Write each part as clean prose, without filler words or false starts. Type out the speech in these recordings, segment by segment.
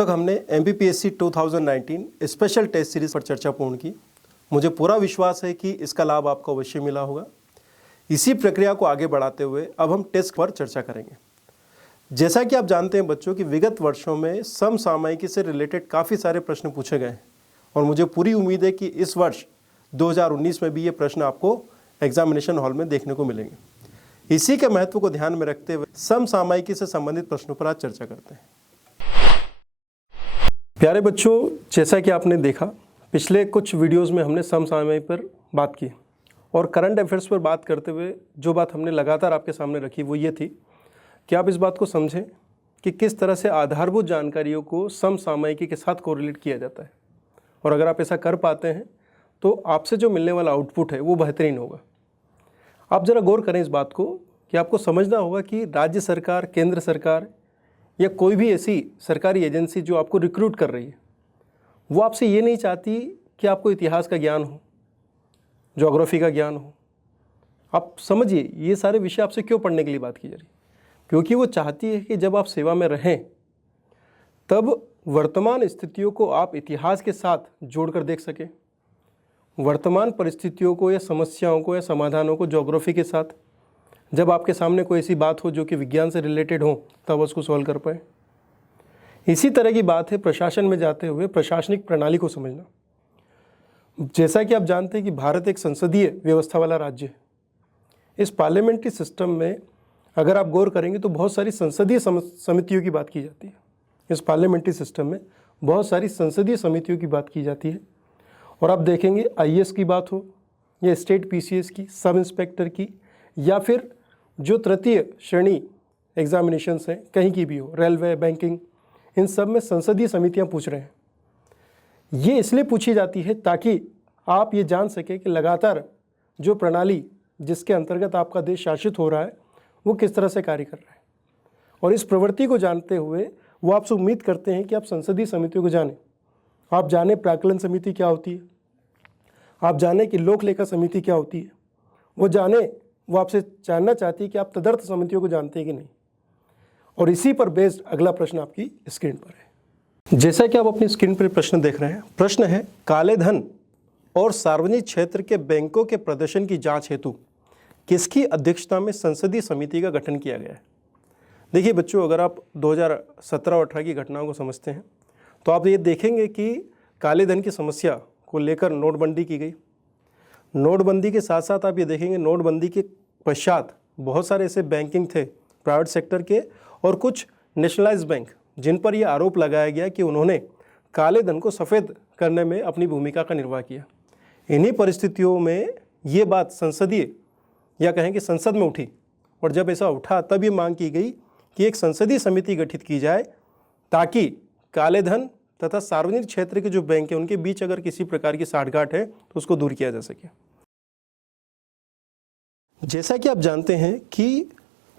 तक हमने MPPSC 2019 special test series पर चर्चा पूर्ण की। मुझे पूरा विश्वास है कि इसका लाभ आपको अवश्य मिला होगा। इसी प्रक्रिया को आगे बढ़ाते हुए अब हम टेस्ट पर चर्चा करेंगे। जैसा कि आप जानते हैं बच्चों कि विगत वर्षों में समसामयिकी से रिलेटेड काफ़ी सारे प्रश्न पूछे गए हैं और मुझे पूरी उम्मीद है कि इस वर्ष 2019 में भी ये प्रश्न आपको एग्जामिनेशन हॉल में देखने को मिलेंगे। इसी के महत्व को ध्यान में रखते हुए समसामयिकी से संबंधित प्रश्नों पर आज चर्चा करते हैं। प्यारे बच्चों, जैसा कि आपने देखा पिछले कुछ वीडियोस में हमने समसामयिकी पर बात की और करंट अफेयर्स पर बात करते हुए जो बात हमने लगातार आपके सामने रखी वो ये थी कि आप इस बात को समझें कि किस तरह से आधारभूत जानकारियों को समसामयिकी के साथ कोरिलेट किया जाता है और अगर आप ऐसा कर पाते हैं तो आपसे जो मिलने वाला आउटपुट है वो बेहतरीन होगा। आप ज़रा गौर करें इस बात को कि आपको समझना होगा कि राज्य सरकार, केंद्र सरकार या कोई भी ऐसी सरकारी एजेंसी जो आपको रिक्रूट कर रही है वो आपसे ये नहीं चाहती कि आपको इतिहास का ज्ञान हो, ज्योग्राफी का ज्ञान हो। आप समझिए ये सारे विषय आपसे क्यों पढ़ने के लिए बात की जा रही है, क्योंकि वो चाहती है कि जब आप सेवा में रहें तब वर्तमान स्थितियों को आप इतिहास के साथ जोड़कर देख सकें, वर्तमान परिस्थितियों को या समस्याओं को या समाधानों को ज्योग्राफी के साथ, जब आपके सामने कोई ऐसी बात हो जो कि विज्ञान से रिलेटेड हो तब उसको सॉल्व कर पाए। इसी तरह की बात है प्रशासन में जाते हुए प्रशासनिक प्रणाली को समझना। जैसा कि आप जानते हैं कि भारत एक संसदीय व्यवस्था वाला राज्य है। इस पार्लियामेंट्री सिस्टम में अगर आप गौर करेंगे तो बहुत सारी संसदीय समितियों की बात की जाती है। इस पार्लियामेंट्री सिस्टम में बहुत सारी संसदीय समितियों की बात की जाती है और आप देखेंगे IAS की बात हो या स्टेट PCS की, सब इंस्पेक्टर की, या फिर जो तृतीय श्रेणी एग्जामिनेशंस हैं कहीं की भी हो, रेलवे, बैंकिंग, इन सब में संसदीय समितियां पूछ रहे हैं। ये इसलिए पूछी जाती है ताकि आप ये जान सकें कि लगातार जो प्रणाली जिसके अंतर्गत आपका देश शासित हो रहा है वो किस तरह से कार्य कर रहा है। और इस प्रवृत्ति को जानते हुए वो आपसे उम्मीद करते हैं कि आप संसदीय समितियों को जानें। आप जानें प्राक्कलन समिति क्या होती है, आप जानें कि लोक लेखा समिति क्या होती है, वो आपसे जानना चाहती है कि आप तदर्थ समितियों को जानते हैं कि नहीं। और इसी पर बेस्ड अगला प्रश्न आपकी स्क्रीन पर है। जैसा कि आप अपनी स्क्रीन पर प्रश्न देख रहे हैं, प्रश्न है काले धन और सार्वजनिक क्षेत्र के बैंकों के प्रदर्शन की जांच हेतु किसकी अध्यक्षता में संसदीय समिति का गठन किया गया है। देखिए बच्चों, अगर आप 2017 और 18 की घटनाओं को समझते हैं तो आप ये देखेंगे कि काले धन की समस्या को लेकर नोटबंदी की गई। नोटबंदी के साथ साथ आप ये देखेंगे नोटबंदी के पश्चात बहुत सारे ऐसे बैंकिंग थे प्राइवेट सेक्टर के और कुछ नेशनलाइज्ड बैंक जिन पर यह आरोप लगाया गया कि उन्होंने काले धन को सफ़ेद करने में अपनी भूमिका का निर्वाह किया। इन्हीं परिस्थितियों में ये बात संसदीय या कहें कि संसद में उठी और जब ऐसा उठा तब ये मांग की गई कि एक संसदीय समिति गठित की जाए ताकि काले धन तथा सार्वजनिक क्षेत्र के जो बैंक हैं उनके बीच अगर किसी प्रकार की साठगांठ है तो उसको दूर किया जा सके। जैसा कि आप जानते हैं कि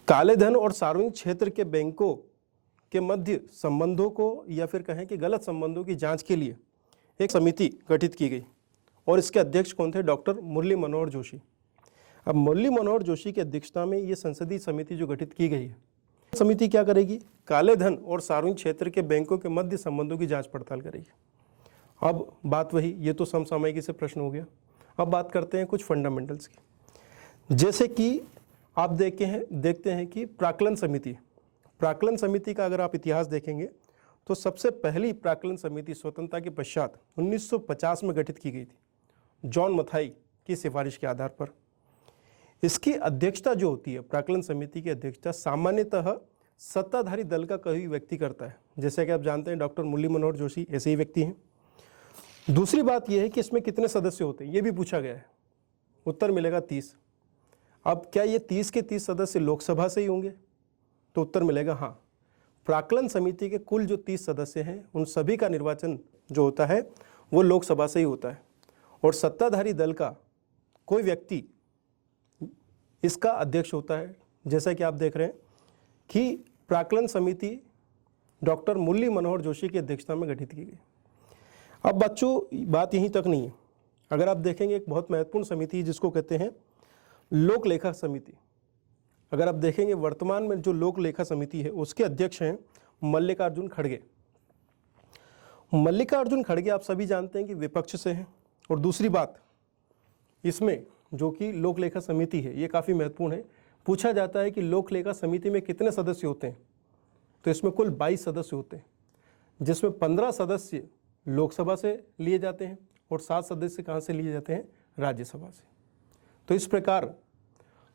काले धन और सार्वजनिक क्षेत्र के बैंकों के मध्य संबंधों को या फिर कहें कि गलत संबंधों की जांच के लिए एक समिति गठित की गई और इसके अध्यक्ष कौन थे? डॉक्टर मुरली मनोहर जोशी। अब मुरली मनोहर जोशी की अध्यक्षता में ये संसदीय समिति जो गठित की गई है, समिति क्या करेगी? काले धन और सार्वजनिक क्षेत्र के बैंकों के मध्य संबंधों की जांच पड़ताल करेगी। अब बात वही, ये तो समसामयिकी से प्रश्न हो गया। अब बात करते हैं कुछ फंडामेंटल्स की। जैसे कि आप देखते हैं कि प्राक्कलन समिति का अगर आप इतिहास देखेंगे तो सबसे पहली प्राक्कलन समिति स्वतंत्रता के पश्चात 1950 में गठित की गई थी, जॉन मथाई की सिफारिश के आधार पर। इसकी अध्यक्षता जो होती है, प्राक्कलन समिति की अध्यक्षता सामान्यतः सत्ताधारी दल का कोई व्यक्ति करता है। जैसे कि आप जानते हैं डॉक्टर मुरली मनोहर जोशी ऐसे ही व्यक्ति हैं। दूसरी बात यह है कि इसमें कितने सदस्य होते हैं, ये भी पूछा गया है। उत्तर मिलेगा 30। अब क्या ये 30 के 30 सदस्य लोकसभा से ही होंगे? तो उत्तर मिलेगा हाँ। प्राक्कलन समिति के कुल जो 30 सदस्य हैं उन सभी का निर्वाचन जो होता है वो लोकसभा से ही होता है और सत्ताधारी दल का कोई व्यक्ति इसका अध्यक्ष होता है। जैसा कि आप देख रहे हैं कि प्राक्कलन समिति डॉक्टर मुरली मनोहर जोशी की अध्यक्षता में गठित की गई। अब बच्चों बात यहीं तक नहीं है। अगर आप देखेंगे एक बहुत महत्वपूर्ण समिति है जिसको कहते हैं लोक लेखा समिति। अगर आप देखेंगे वर्तमान में जो लोक लेखा समिति है उसके अध्यक्ष हैं मल्लिकार्जुन खड़गे। मल्लिकार्जुन खड़गे आप सभी जानते हैं कि विपक्ष से हैं। और दूसरी बात, इसमें जो कि लोक लेखा समिति है, ये काफ़ी महत्वपूर्ण है। पूछा जाता है कि लोक लेखा समिति में कितने सदस्य होते हैं, तो इसमें कुल 22 सदस्य होते हैं, जिसमें 15 सदस्य लोकसभा से लिए जाते हैं और 7 सदस्य कहाँ से लिए जाते हैं, राज्यसभा से। तो इस प्रकार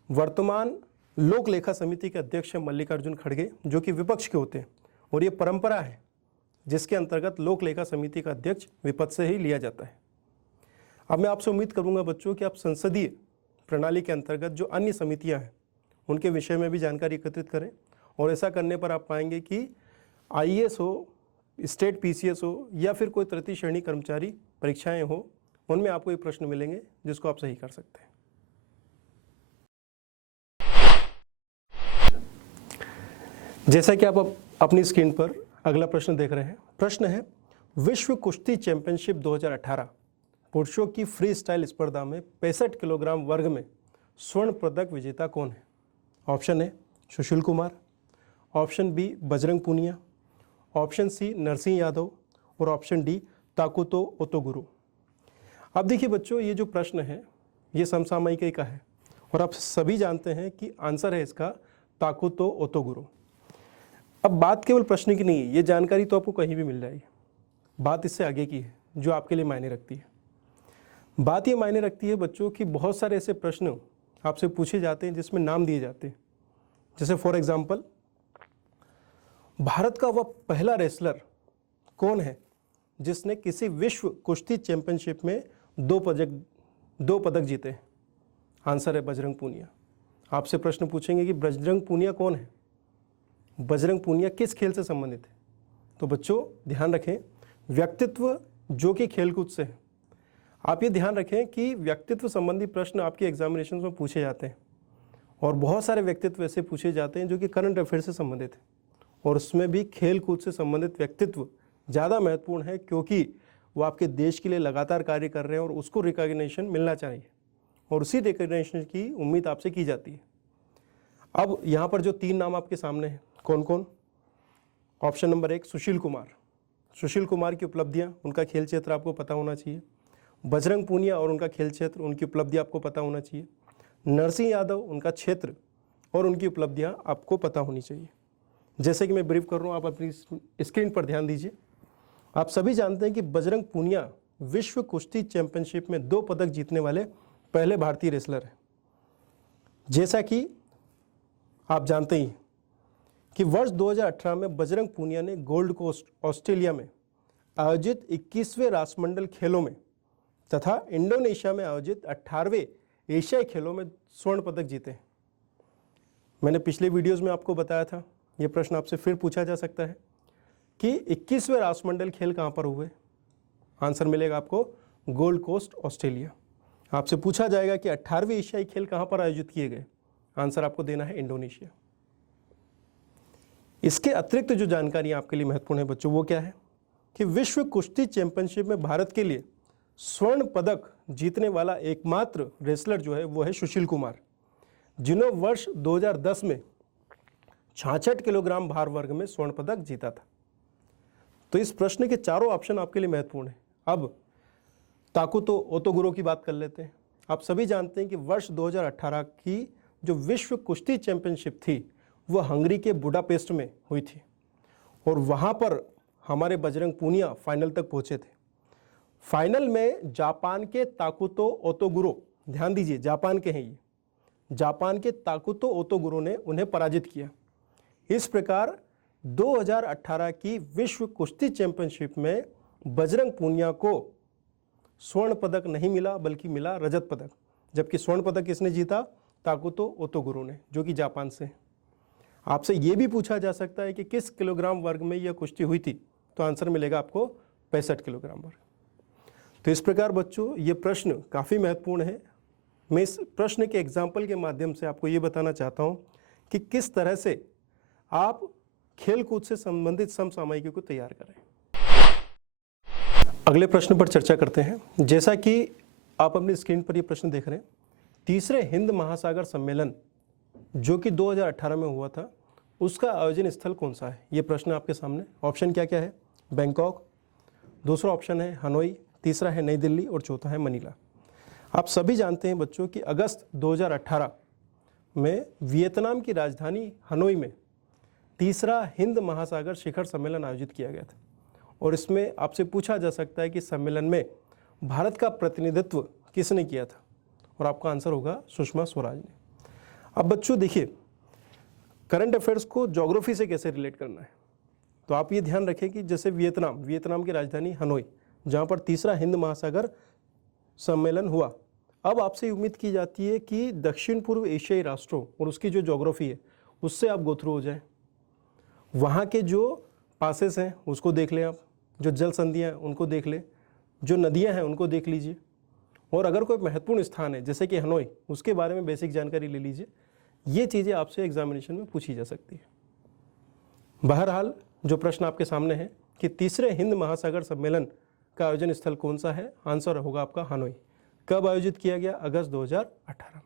वर्तमान लोक लेखा समिति के अध्यक्ष हैं मल्लिकार्जुन खड़गे, जो कि विपक्ष के होते हैं। और ये परंपरा है जिसके अंतर्गत लोक लेखा समिति का अध्यक्ष विपक्ष से ही लिया जाता है। अब मैं आपसे उम्मीद करूंगा बच्चों कि आप संसदीय प्रणाली के अंतर्गत जो अन्य समितियां हैं उनके विषय में भी जानकारी एकत्रित करें। और ऐसा करने पर आप पाएंगे कि IAS हो, स्टेट PCS हो या फिर कोई तृतीय श्रेणी कर्मचारी परीक्षाएं हो, उनमें आपको ये प्रश्न मिलेंगे जिसको आप सही कर सकते हैं। जैसा कि आप अपनी स्क्रीन पर अगला प्रश्न देख रहे हैं, प्रश्न है विश्व कुश्ती चैंपियनशिप 2018 पुरुषों की फ्री स्टाइल स्पर्धा में 65 किलोग्राम वर्ग में स्वर्ण पदक विजेता कौन है? ऑप्शन है Sushil Kumar, option B Bajrang Punia, option C Narsingh Yadav और ऑप्शन डी ताकुतो ओतोगुरो। अब देखिए बच्चों, ये जो प्रश्न है ये समसामयिक का है और आप सभी जानते हैं कि आंसर है इसका ताकुतो ओतोगुरो। अब बात केवल प्रश्न की नहीं है, ये जानकारी तो आपको कहीं भी मिल जाएगी। बात इससे आगे की है जो आपके लिए मायने रखती है। बात ये मायने रखती है बच्चों कि बहुत सारे ऐसे प्रश्न आपसे पूछे जाते हैं जिसमें नाम दिए जाते हैं। जैसे फॉर एग्जांपल, भारत का वह पहला रेसलर कौन है जिसने किसी विश्व कुश्ती चैंपियनशिप में दो पदक जीते? आंसर है बजरंग पूनिया। आपसे प्रश्न पूछेंगे कि बजरंग पूनिया कौन है, बजरंग पूनिया किस खेल से संबंधित है? तो बच्चों ध्यान रखें, व्यक्तित्व जो कि खेलकूद से है। आप ये ध्यान रखें कि व्यक्तित्व संबंधी प्रश्न आपके एग्जामिनेशन में पूछे जाते हैं और बहुत सारे व्यक्तित्व ऐसे पूछे जाते हैं जो कि करंट अफेयर से संबंधित है, और उसमें भी खेल कूद से संबंधित व्यक्तित्व ज़्यादा महत्वपूर्ण है क्योंकि वो आपके देश के लिए लगातार कार्य कर रहे हैं और उसको रिकॉग्निशन मिलना चाहिए और उसी रिकॉग्निशन की उम्मीद आपसे की जाती है। अब यहाँ पर जो 3 नाम आपके सामने हैं, कौन कौन? Option number 1 Sushil Kumar. सुशील कुमार की उपलब्धियाँ, उनका खेल क्षेत्र आपको पता होना चाहिए। बजरंग पूनिया और उनका खेल क्षेत्र, उनकी उपलब्धियाँ आपको पता होना चाहिए। नरसिंह यादव, उनका क्षेत्र और उनकी उपलब्धियाँ आपको पता होनी चाहिए। जैसे कि मैं ब्रीफ कर रहा हूँ, आप अपनी स्क्रीन पर ध्यान दीजिए। आप सभी जानते हैं कि बजरंग पूनिया विश्व कुश्ती चैंपियनशिप में 2 पदक जीतने वाले पहले भारतीय रेसलर हैं। जैसा कि आप जानते ही कि वर्ष 2018 में बजरंग पूनिया ने गोल्ड कोस्ट ऑस्ट्रेलिया में आयोजित 21वें राष्ट्रमंडल खेलों में तथा इंडोनेशिया में आयोजित 18वें एशियाई खेलों में स्वर्ण पदक जीते हैं। मैंने पिछले वीडियोस में आपको बताया था, यह प्रश्न आपसे फिर पूछा जा सकता है कि 21वें राष्ट्रमंडल खेल कहाँ पर हुए? आंसर मिलेगा आपको गोल्ड कोस्ट ऑस्ट्रेलिया। आपसे पूछा जाएगा कि 18वें एशियाई खेल कहाँ पर आयोजित किए गए? आंसर आपको देना है इंडोनेशिया। इसके अतिरिक्त जो जानकारी आपके लिए महत्वपूर्ण है बच्चों, वो क्या है कि विश्व कुश्ती चैंपियनशिप में भारत के लिए स्वर्ण पदक जीतने वाला एकमात्र रेसलर जो है वो है सुशील कुमार, जिन्होंने वर्ष 2010 में 66 किलोग्राम भार वर्ग में स्वर्ण पदक जीता था। तो इस प्रश्न के चारों ऑप्शन आपके लिए महत्वपूर्ण है। अब ताकुतो ओतोगुरो की बात कर लेते हैं। आप सभी जानते हैं कि वर्ष 2018 की जो विश्व कुश्ती चैंपियनशिप थी वह हंगरी के बुडापेस्ट में हुई थी और वहाँ पर हमारे बजरंग पूनिया फाइनल तक पहुँचे थे। फाइनल में जापान के ताकुतो ओतोगुरो, ध्यान दीजिए जापान के हैं ये, जापान के ताकुतो ओतोगुरो ने उन्हें पराजित किया। इस प्रकार 2018 की विश्व कुश्ती चैंपियनशिप में बजरंग पूनिया को स्वर्ण पदक नहीं मिला बल्कि मिला रजत पदक, जबकि स्वर्ण पदक किसने जीता? ताकुतो ओतोगुरो ने, जो कि जापान से। आपसे ये भी पूछा जा सकता है कि किस किलोग्राम वर्ग में यह कुश्ती हुई थी, तो आंसर मिलेगा आपको 65 किलोग्राम वर्ग। तो इस प्रकार बच्चों ये प्रश्न काफ़ी महत्वपूर्ण है। मैं इस प्रश्न के एग्जाम्पल के माध्यम से आपको ये बताना चाहता हूँ कि किस तरह से आप खेलकूद से संबंधित समसामयिकी को तैयार करें। अगले प्रश्न पर चर्चा करते हैं। जैसा कि आप अपनी स्क्रीन पर ये प्रश्न देख रहे हैं, तीसरे हिंद महासागर सम्मेलन जो कि 2018 में हुआ था, उसका आयोजन स्थल कौन सा है? ये प्रश्न आपके सामने। ऑप्शन क्या क्या है? बैंकॉक, दूसरा ऑप्शन है हनोई, तीसरा है नई दिल्ली और चौथा है मनीला। आप सभी जानते हैं बच्चों कि अगस्त 2018 में वियतनाम की राजधानी हनोई में तीसरा हिंद महासागर शिखर सम्मेलन आयोजित किया गया था और इसमें आपसे पूछा जा सकता है कि सम्मेलन में भारत का प्रतिनिधित्व किसने किया था, और आपका आंसर होगा सुषमा स्वराज ने। अब बच्चों देखिए, करंट अफेयर्स को ज्योग्राफी से कैसे रिलेट करना है, तो आप ये ध्यान रखें कि जैसे वियतनाम की राजधानी हनोई, जहाँ पर तीसरा हिंद महासागर सम्मेलन हुआ, अब आपसे उम्मीद की जाती है कि दक्षिण पूर्व एशियाई राष्ट्रों और उसकी जो ज्योग्राफी है उससे आप गो थ्रू हो जाएं। वहाँ के जो पासेस हैं उसको देख लें, आप जो जल संधियाँ हैं उनको देख लें, जो नदियाँ हैं उनको देख लीजिए, और अगर कोई महत्वपूर्ण स्थान है जैसे कि हनोई, उसके बारे में बेसिक जानकारी ले लीजिए। ये चीज़ें आपसे एग्जामिनेशन में पूछी जा सकती है। बहरहाल जो प्रश्न आपके सामने है कि तीसरे हिंद महासागर सम्मेलन का आयोजन स्थल कौन सा है, आंसर होगा आपका हनोई। कब आयोजित किया गया? अगस्त 2018।